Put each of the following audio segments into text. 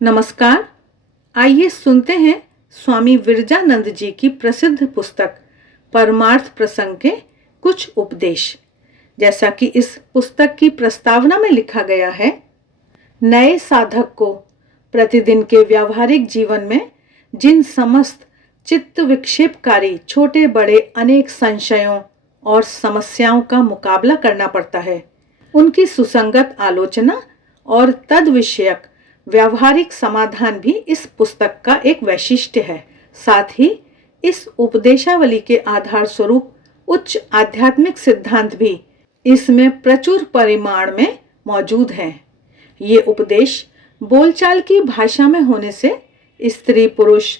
नमस्कार। आइए सुनते हैं स्वामी विरजानंद जी की प्रसिद्ध पुस्तक परमार्थ प्रसंग के कुछ उपदेश। जैसा कि इस पुस्तक की प्रस्तावना में लिखा गया है, नए साधक को प्रतिदिन के व्यावहारिक जीवन में जिन समस्त चित्त विक्षेपकारी छोटे बड़े अनेक संशयों और समस्याओं का मुकाबला करना पड़ता है, उनकी सुसंगत आलोचना और तद विषयक व्यावहारिक समाधान भी इस पुस्तक का एक वैशिष्ट्य है। साथ ही इस उपदेशावली के आधार स्वरूप उच्च आध्यात्मिक सिद्धांत भी इसमें प्रचुर परिमाण में मौजूद हैं। ये उपदेश बोलचाल की भाषा में होने से स्त्री पुरुष,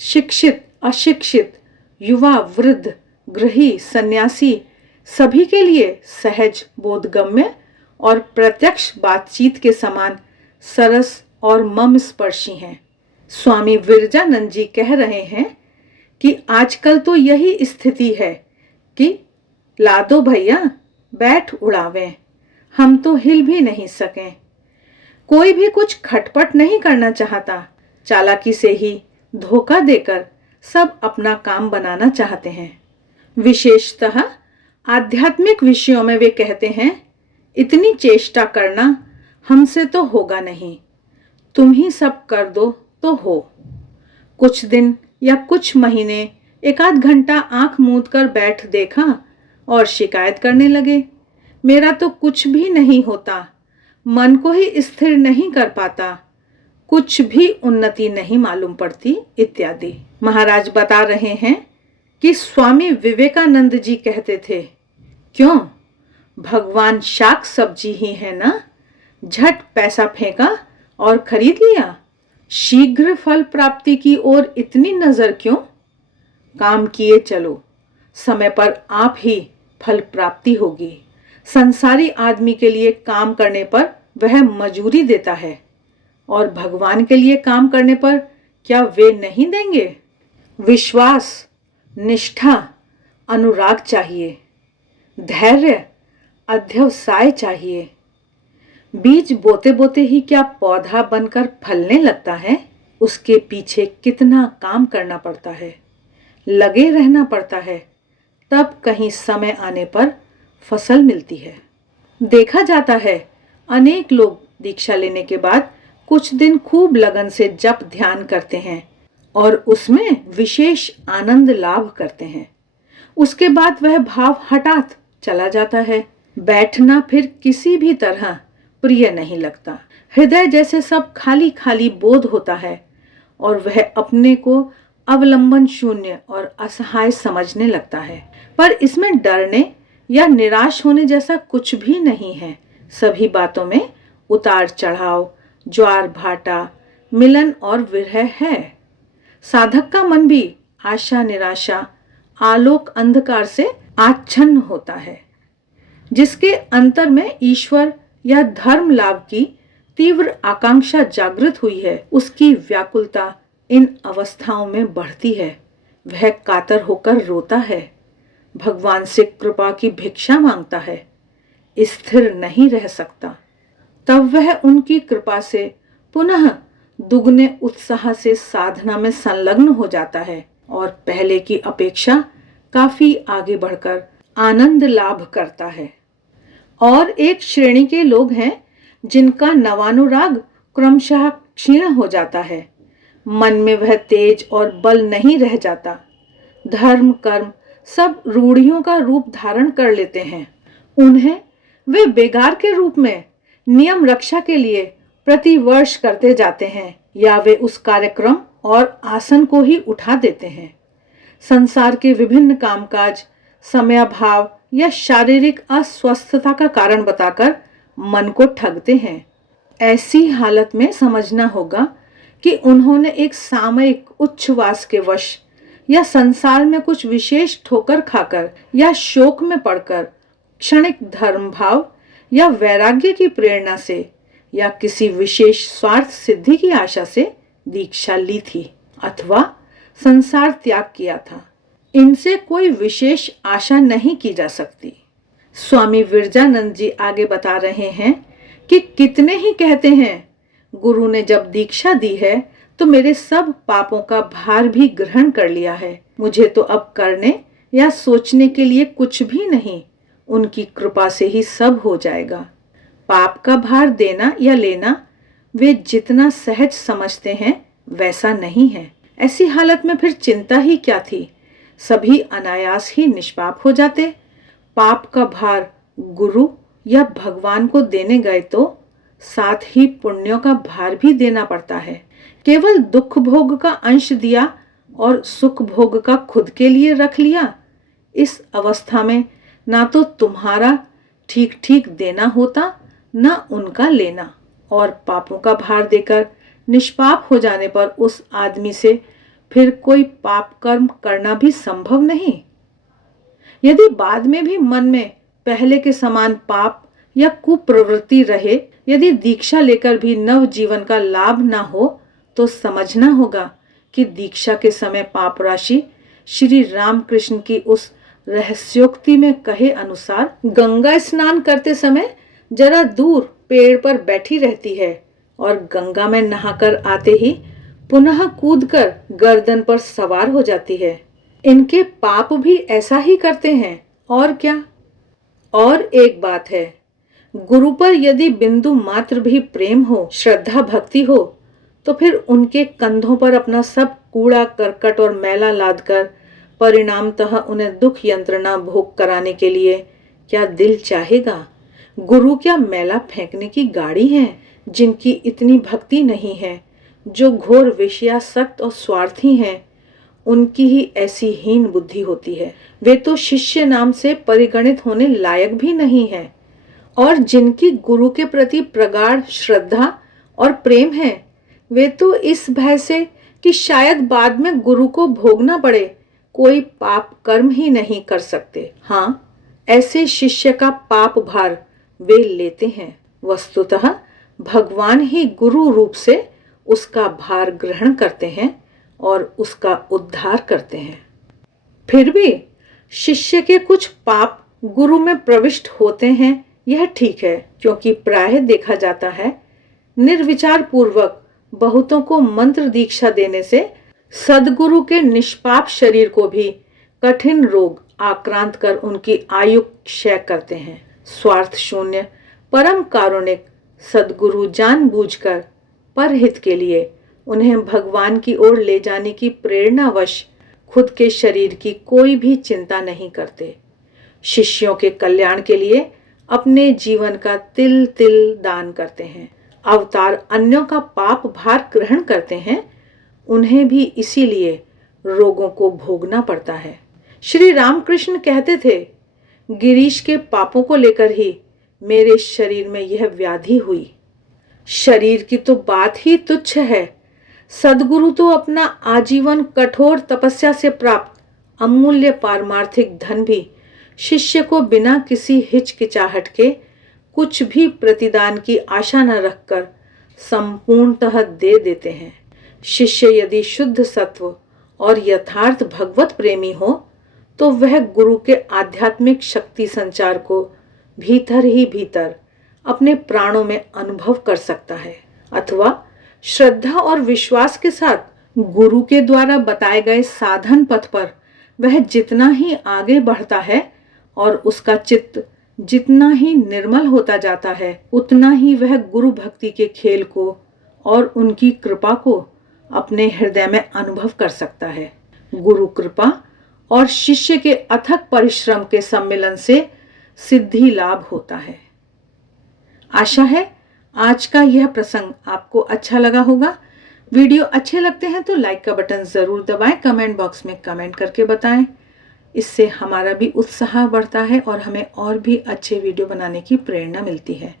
शिक्षित अशिक्षित, युवा वृद्ध, गृही सन्यासी सभी के लिए सहज, बोधगम्य और प्रत्यक्ष बातचीत के समान सरस और मम स्पर्शी हैं। स्वामी विरजानंद जी कह रहे हैं कि आजकल तो यही स्थिति है कि ला दो भैया, बैठ उड़ावें, हम तो हिल भी नहीं सकें। कोई भी कुछ खटपट नहीं करना चाहता, चालाकी से ही धोखा देकर सब अपना काम बनाना चाहते हैं। विशेषतः आध्यात्मिक विषयों में वे कहते हैं, इतनी चेष्टा करना हमसे तो होगा नहीं, तुम ही सब कर दो तो हो। कुछ दिन या कुछ महीने एक आध घंटा आंख मूंद कर बैठ देखा और शिकायत करने लगे, मेरा तो कुछ भी नहीं होता, मन को ही स्थिर नहीं कर पाता, कुछ भी उन्नति नहीं मालूम पड़ती इत्यादि। महाराज बता रहे हैं कि स्वामी विवेकानंद जी कहते थे, क्यों, भगवान शाक सब्जी ही है ना, झट पैसा फेंका और खरीद लिया। शीघ्र फल प्राप्ति की ओर इतनी नजर क्यों? काम किए चलो, समय पर आप ही फल प्राप्ति होगी। संसारी आदमी के लिए काम करने पर वह मजूरी देता है, और भगवान के लिए काम करने पर क्या वे नहीं देंगे? विश्वास, निष्ठा, अनुराग चाहिए, धैर्य, अध्यवसाय चाहिए। बीज बोते बोते ही क्या पौधा बनकर फलने लगता है? उसके पीछे कितना काम करना पड़ता है, लगे रहना पड़ता है, तब कहीं समय आने पर फसल मिलती है। देखा जाता है, अनेक लोग दीक्षा लेने के बाद कुछ दिन खूब लगन से जप ध्यान करते हैं और उसमें विशेष आनंद लाभ करते हैं। उसके बाद वह भाव हठात चला जाता है। बैठना फिर किसी भी तरह प्रिय नहीं लगता। हृदय जैसे सब खाली खाली बोध होता है और वह अपने को अवलंबन शून्य और असहाय समझने लगता है। पर इसमें डरने या निराश होने जैसा कुछ भी नहीं है। सभी बातों में उतार चढ़ाव, ज्वार भाटा, मिलन और विरह है। साधक का मन भी आशा निराशा, आलोक अंधकार से आच्छन्न होता है। जिसके अंतर में ईश्वर या धर्म लाभ की तीव्र आकांक्षा जागृत हुई है, उसकी व्याकुलता इन अवस्थाओं में बढ़ती है। वह कातर होकर रोता है, भगवान से कृपा की भिक्षा मांगता है, स्थिर नहीं रह सकता। तब वह उनकी कृपा से पुनः दुगने उत्साह से साधना में संलग्न हो जाता है और पहले की अपेक्षा काफी आगे बढ़कर आनंद लाभ करता है। और एक श्रेणी के लोग हैं जिनका नवानुराग क्रमशः क्षीण हो जाता है। मन में वह तेज और बल नहीं रह जाता। धर्म कर्म सब रूढ़ियों का रूप धारण कर लेते हैं। उन्हें वे बेगार के रूप में नियम रक्षा के लिए प्रति वर्ष करते जाते हैं, या वे उस कार्यक्रम और आसन को ही उठा देते हैं। संसार के विभिन्न कामकाज समयाभाव या शारीरिक अस्वस्थता का कारण बताकर मन को ठगते हैं। ऐसी हालत में समझना होगा कि उन्होंने एक सामयिक उच्छ्वास के वश या संसार में कुछ विशेष ठोकर खाकर या शोक में पड़कर क्षणिक धर्म भाव या वैराग्य की प्रेरणा से या किसी विशेष स्वार्थ सिद्धि की आशा से दीक्षा ली थी अथवा संसार त्याग किया था। इनसे कोई विशेष आशा नहीं की जा सकती। स्वामी विरजानंद जी आगे बता रहे हैं कि कितने ही कहते हैं गुरु ने जब दीक्षा दी है तो मेरे सब पापों का भार भी ग्रहण कर लिया है। मुझे तो अब करने या सोचने के लिए कुछ भी नहीं, उनकी कृपा से ही सब हो जाएगा। पाप का भार देना या लेना वे जितना सहज समझते हैं वैसा नहीं है। ऐसी हालत में फिर चिंता ही क्या थी, सभी अनायास ही निष्पाप हो जाते। पाप का भार गुरु या भगवान को देने गए तो साथ ही पुण्यों का भार भी देना पड़ता है। केवल दुख भोग का अंश दिया और सुख भोग का खुद के लिए रख लिया। इस अवस्था में ना तो तुम्हारा ठीक ठीक देना होता, ना उनका लेना, और पापों का भार देकर निष्पाप हो जाने पर उस आदमी से फिर कोई पाप कर्म करना भी संभव नहीं। यदि बाद में भी मन में पहले के समान पाप या कुप्रवृत्ति रहे, यदि दीक्षा लेकर भी नव जीवन का लाभ ना हो, तो समझना होगा कि दीक्षा के समय पाप राशि श्री रामकृष्ण की उस रहस्योक्ति में कहे अनुसार गंगा स्नान करते समय जरा दूर पेड़ पर बैठी रहती है और गंगा में नहाकर आते ही पुनः कूदकर गर्दन पर सवार हो जाती है। इनके पाप भी ऐसा ही करते हैं, और क्या। और एक बात है, गुरु पर यदि बिंदु मात्र भी प्रेम हो, श्रद्धा भक्ति हो, तो फिर उनके कंधों पर अपना सब कूड़ा करकट और मैला लादकर परिणामतः उन्हें दुख यंत्रणा भोग कराने के लिए क्या दिल चाहेगा। गुरु क्या मैला फेंकने की गाड़ी है जिनकी इतनी भक्ति नहीं है, जो घोर विषयासक्त और स्वार्थी हैं, उनकी ही ऐसी हीन बुद्धि होती है। वे तो शिष्य नाम से परिगणित होने लायक भी नहीं है, और जिनकी गुरु के प्रति प्रगाढ़ श्रद्धा और प्रेम है, वे तो इस भय से कि शायद बाद में गुरु को भोगना पड़े कोई पाप कर्म ही नहीं कर सकते। हाँ, ऐसे शिष्य का पाप भार वे लेते हैं। वस्तुतः भगवान ही गुरु रूप से उसका भार ग्रहण करते हैं और उसका उद्धार करते हैं। फिर भी शिष्य के कुछ पाप गुरु में प्रविष्ट होते हैं, यह ठीक है, क्योंकि प्रायः देखा जाता है निर्विचार पूर्वक बहुतों को मंत्र दीक्षा देने से सदगुरु के निष्पाप शरीर को भी कठिन रोग आक्रांत कर उनकी आयु क्षय करते हैं। स्वार्थ शून्य परम कारुणिक सदगुरु जानबूझकर परहित के लिए उन्हें भगवान की ओर ले जाने की प्रेरणावश खुद के शरीर की कोई भी चिंता नहीं करते। शिष्यों के कल्याण के लिए अपने जीवन का तिल तिल दान करते हैं। अवतार अन्यों का पाप भार ग्रहण करते हैं, उन्हें भी इसीलिए रोगों को भोगना पड़ता है। श्री रामकृष्ण कहते थे, गिरीश के पापों को लेकर ही मेरे शरीर में यह व्याधि हुई। शरीर की तो बात ही तुच्छ है, सदगुरु तो अपना आजीवन कठोर तपस्या से प्राप्त अमूल्य पारमार्थिक धन भी शिष्य को बिना किसी हिचकिचाहट के कुछ भी प्रतिदान की आशा न रखकर संपूर्णतः दे देते हैं। शिष्य यदि शुद्ध सत्व और यथार्थ भगवत प्रेमी हो तो वह गुरु के आध्यात्मिक शक्ति संचार को भीतर ही भीतर अपने प्राणों में अनुभव कर सकता है, अथवा श्रद्धा और विश्वास के साथ गुरु के द्वारा बताए गए साधन पथ पर वह जितना ही आगे बढ़ता है और उसका चित्त जितना ही निर्मल होता जाता है, उतना ही वह गुरु भक्ति के खेल को और उनकी कृपा को अपने हृदय में अनुभव कर सकता है। गुरु कृपा और शिष्य के अथक परिश्रम के सम्मिलन से सिद्धि लाभ होता है। आशा है आज का यह प्रसंग आपको अच्छा लगा होगा। वीडियो अच्छे लगते हैं तो लाइक का बटन जरूर दबाएं, कमेंट बॉक्स में कमेंट करके बताएं। इससे हमारा भी उत्साह बढ़ता है और हमें और भी अच्छे वीडियो बनाने की प्रेरणा मिलती है।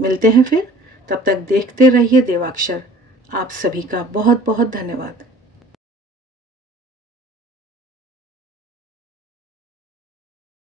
मिलते हैं फिर, तब तक देखते रहिए देवाक्षर। आप सभी का बहुत बहुत धन्यवाद।